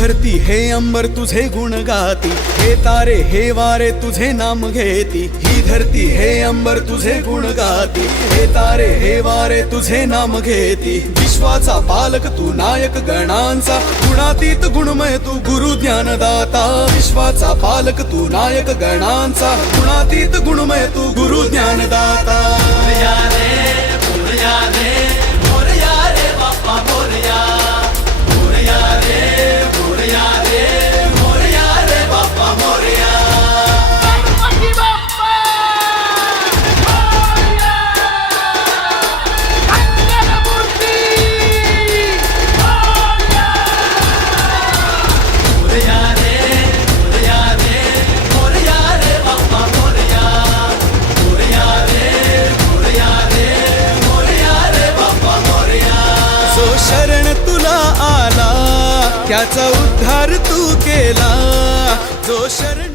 धरती हे अंबर तुझे गुण गाती, हे तारे हे वारे तुझे नाम घेती। ही धरती हे अंबर तुझे गुण गाती, हे तारे हे वारे तुझे नाम घेती। विश्वाचा पालक तू नायक गणांचा, गुणातीत गुणमय तू गुरु ज्ञानदाता। विश्वाचा पालक तू नायक गणांचा, गुणातीत गुणमय तू गुरु ज्ञानदाता। शरण तुला आला त्याचा उद्धार तू केला, जो शरण